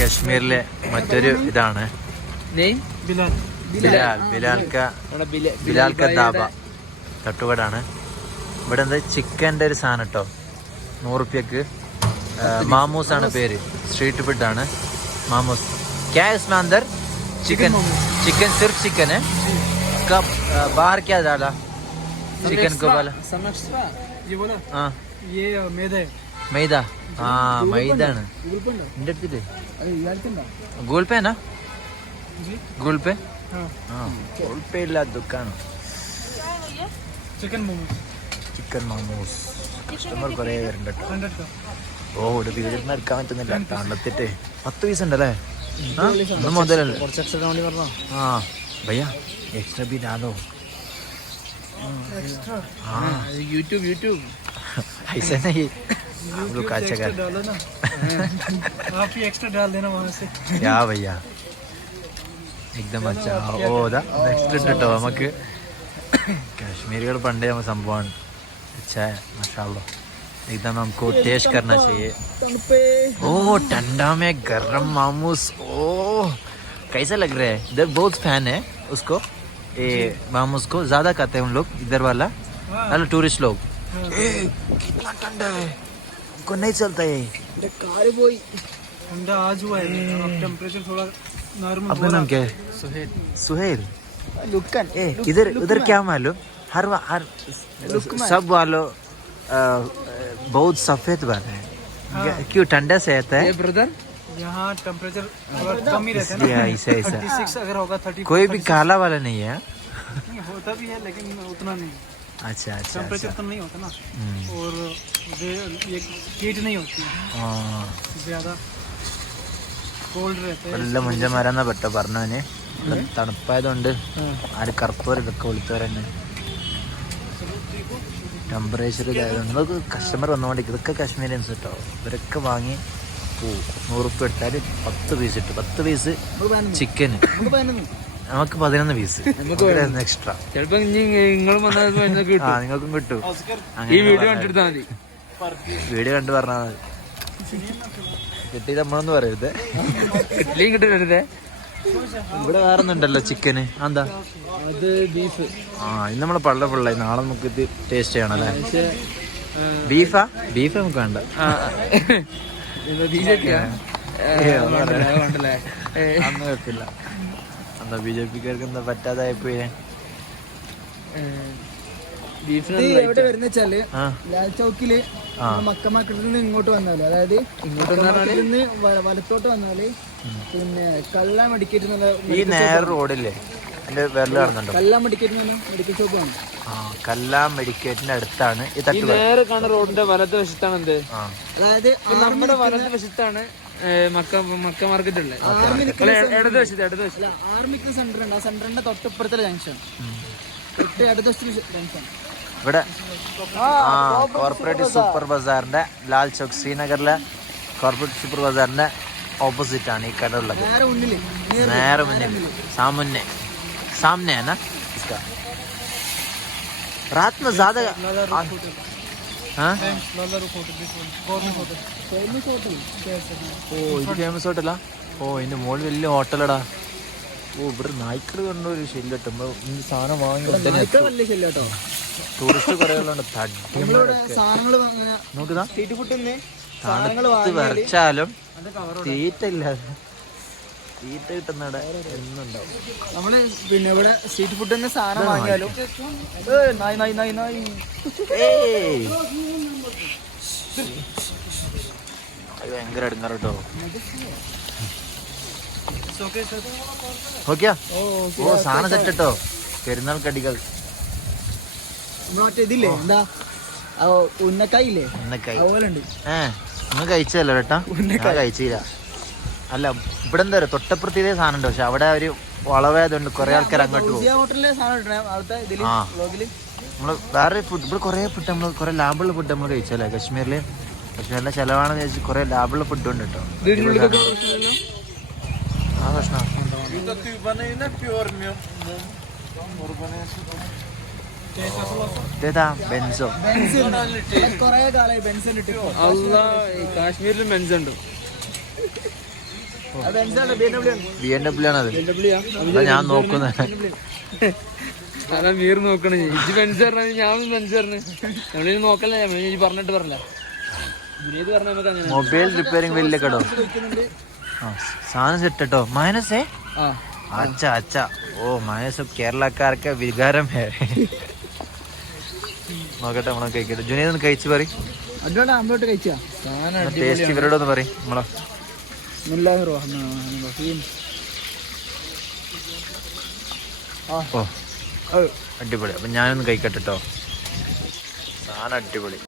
കാശ്മീരിലെ മറ്റൊരു ഇതാണ് നെയ് बिलाल ബിലാൽ ബിലാൽക്ക നമ്മുടെ ബില- ബിലാൽക്ക ബിലാൽ ദാബ ഭായിയുടെ തട്ടുകടാണ് ഇവിടെ എന്താ ചിക്കൻ്റെ ഒരു സാധനം കേട്ടോ നൂറുപ്യക്ക് മാമൂസ് ആണ് പേര് സ്ട്രീറ്റ് ഫുഡ് ആണ് മാമൂസ് क्या है इसमें अंदर चिकन चिकन सिर्फ चिकन है कब अ, बाहर क्या डाला चिकन को वाला some extra. ये बोला हाँ ये मैदा है മൈദ. ആ മൈദാണ്. എന്റെ അടുത്തില്ലേ? ഗൂഗിൾ പേ എന്നാ? Google Pay? ആ ഗൂഗിൾ പേ ഇല്ലാത്ത ദുഃഖാണ് chicken momos chicken momos customer കുറേ പേരുണ്ട് ഓ ഒരു പീരീഡിന് എടുക്കാൻ പറ്റുന്നില്ല. തണുത്തിട്ട്. പത്ത് പീസ് ഉണ്ടല്ലേ? മുതലല്ലേ? ആ ഭയ്യ. Extra B nano YouTube YouTube. ऐसा नहीं हम लोग का अच्छा एक्स्ट्रा कर डालो ना आप ही एक्स्ट्रा डाल देना वहाँ से क्या भैया एकदम अच्छा ഓ ഇതാ നെക്സ്റ്റ് ഉണ്ട് കേട്ടോ നമുക്ക് കാശ്മീരികൾ പണ്ടേ നമ്മൾ സംഭവമാണ് अच्छा है माशाल्लाह एकदम हमको टेस्ट करना चाहिए തണുപ്പേ ओ ठंडा में गरम मामूस ओ कैसा लग रहा है इधर बहुत फैन है उसको ये मामूस को ज्यादा खाते हैं हम लोग इधर वाला हाँ वाला टूरिस्ट लोग ए, कितना ठंडा है इनको नहीं चलता ये ठंडा आज हुआ है अब हम्म। टेम्परेचर थोड़ा नॉर्मल अपना नाम क्या है? सुहेल। सुहेल? ए इधर उधर क्या मालूम? हर हर सब वालों बहुत सफ़ेद बन है। हाँ। क्यों ठंडा से आता है ब्रदर यहाँ टेम्परेचर कम ही रहता है ऐसा ऐसा। अगर होगा थर्टी कोई भी काला वाला नहीं है। होता भी है लेकिन उतना नहीं। अच्छा अच्छा टेम्परेचर अच्छा तो नहीं होता ना हम्म, और वे- ये हीट नहीं होती है हाँ ज़्यादा कोल्ड रहता है വല്ല മുഞ്ചന്മാരാന്നാ പെട്ടോ പറഞ്ഞവന് ഇവിടെ തണുപ്പായതുകൊണ്ട് ആര് കറുപ്പവർ ഇതൊക്കെ വിളിച്ചവരെന്നെ ടെമ്പറേച്ചർ ഇതായതുകൊണ്ട് നമുക്ക് കസ്റ്റമർ വന്നുകൊണ്ട് ഇതൊക്കെ കാശ്മീരിയൻസ് കേട്ടോ ഇവരൊക്കെ വാങ്ങി പോവും നൂറുപ്യ എടുത്താൽ പത്ത് പീസ് ഇട്ട് പത്ത് പീസ് ചിക്കന് നമുക്ക് പതിനൊന്ന് നമുക്ക് പീസ് എക്സ്ട്രാ ചിലപ്പോ നിങ്ങളും ആ നിങ്ങൾക്കും കിട്ടും. ഈ വീഡിയോ കണ്ടെടുത്താൽ മതി. വീഡിയോ കണ്ടു പറഞ്ഞാൽ മതി. കിട്ടി നമ്മളൊന്നും പറയരുത്. കിട്ടില്ലെങ്കിൽ കിട്ടരുത് ഇവിടെ വേറെ ഒന്നുണ്ടല്ലോ ചിക്കന്. എന്താ അത് ബീഫ് ആ ഇന്ന് നമ്മൾ പള്ള പിള്ളേ നാളെ നമുക്ക് ഇത് ടേസ്റ്റ് ചെയ്യണം അല്ലേ? ബീഫാ ബീഫ് നമുക്ക് വേണ്ട. അന്ന് കുഴപ്പമില്ല. എന്താ ബി ജെ പിക്കാർക്ക് എന്താ പറ്റാതായപ്പോഴേ ബീഫിന് എവിടെ വരുന്ന വെച്ചാൽ ലാൽ ചൗക്കിൽ നിന്ന് ഇങ്ങോട്ട് വന്നാൽ അതായത് ഇങ്ങോട്ട് വലത്തോട്ട് വന്നാൽ പിന്നെ കല്ല മെഡിക്കേറ്റ് എന്നുള്ള ഈ നേർ റോഡില്ലേ? എന്റെ വിരൽ കാണുന്നുണ്ടോ കല്ല മെഡിക്കറ്റ് മെഡിക്കൽ ഷോപ്പാണ് ആ കല്ലാ മെഡിക്കേറ്റിന്റെ അടുത്താണ് ഈ നേരെ കാണുന്ന റോഡിന്റെ വലത് വശത്താണ് എന്ത് അതായത് നമ്മുടെ വലത് വശത്താണ് മക്ക മക്ക മാർക്കറ്റ്. സെന്റർ ഉണ്ട് ആ സെന്ററിന്റെ ജംഗ്ഷൻ ജംഗ്ഷൻ ഇവിടെ കോർപ്പറേറ്റ് സൂപ്പർ ബസാറിന്റെ ലാൽ ചോക്ക് ശ്രീനഗറിലെ കോർപ്പറേറ്റ് സൂപ്പർ ബസാറിന്റെ ഓപ്പോസിറ്റ് ആണ് ഈ കട ഉള്ളത് നേരെ മുന്നിൽ സാമുന്നെ. സാമനെ ആണ് രാത്രി ഓ ഇത് ഫേമസ് ഹോട്ടലാ ഓ ഇതിന്റെ മോളിൽ വലിയ ഹോട്ടലടാ. ഓ ഇവിടെ നായ്ക്കൾ കണ്ട ഒരു ശല്യട്ടോ നമ്മൾ ഈ സാധനം വാങ്ങി ഉടനെ ഇത്ര വലിയ ശല്യം കേട്ടോ. ടൂറിസ്റ്റ് തടിയന്മാരൊക്കെ. സാധനങ്ങൾ നോക്കുതാ. വരച്ചാലും തീറ്റ ഇല്ല സീറ്റ് കിട്ടുന്നവിടെ എന്നുണ്ടാവും. നമ്മൾ പിന്നെ ഇവിടെ സീറ്റ് ഫുഡ് തന്നെ സാധനം വാങ്ങിയാലോ? ഭയങ്കര എടുങ്ങാറ് കേട്ടോ. ഓക്കെയാ ഓ സാധനം സെറ്റ് കേട്ടോ. പെരുന്നാൾ കടികൾ. ഇതില്ലേ എന്താ? ഉന്നക്കായില്ലേ? ഉന്നക്കായി. അതുപോലെ ഉണ്ട് ഏഹ് ഒന്ന് കഴിച്ചതല്ലോ ഏട്ടാ ഉന്നക്കായ. കഴിച്ചില്ല. അല്ല ഇവിടെ എന്താ പറയുക? തൊട്ടപ്പുറത്ത് ഇതേ സാധനം ഉണ്ട് പക്ഷെ അവിടെ ഒരു വളവായതുകൊണ്ട് കുറെ ആൾക്കാർ അങ്ങോട്ട് പോകും. ആ. വ്ലോഗിൽ നമ്മൾ വേറെ ഫുഡ് ഇവിടെ കുറെ ഫുഡ് നമ്മൾ കുറെ ലാഭമുള്ള ഫുഡ് നമ്മൾ കഴിച്ചല്ലേ? കശ്മീരിൽ. കശ്മീരിലെ ചെലവാണെന്ന് ചോദിച്ചു കുറെ ലാഭമുള്ള ഫുഡ് ഉണ്ട് കേട്ടോ. ആ പ്രശ്നം. ബെൻസോ. കാശ്മീരിലും കാലായി ബെൻസിൽ ഇട്ട് അല്ല കാശ്മീരിൽ മെൻസ് ഉണ്ട്. ബി എൻ ഡബ്ല്യൂ ആണ് അത്. ഞാൻ നോക്കുന്നത് അതാ മീർ നോക്കണേ. ഇജ്ജ് ബെൻസ് പറഞ്ഞ ഞാൻ ബെൻസ് പറഞ്ഞു നമ്മളിത് നോക്കല്ലേ? നമ്മൾ പറഞ്ഞിട്ട് പറഞ്ഞില്ല മൊബൈൽ റിപ്പയറിംഗ് വലിയ കേട്ടോ സാധനം സെറ്റ് മൈനസ് അച്ഛ അച്ഛ. ഓ മൈനസ് കേരളക്കാർക്ക് വികാരം നോക്കട്ടെ നമ്മളെ കഴിക്കട്ടെ. ജുനീദ് ഒന്ന് കഴിച്ചു പറയും. ടേസ്റ്റ് ഇവരോടൊന്ന് പറയും നമ്മളെ. റഹീം ഓ. അടിപൊളി. അപ്പൊ ഞാനൊന്ന് കഴിക്കട്ടെ കേട്ടോ സാധനം അടിപൊളി.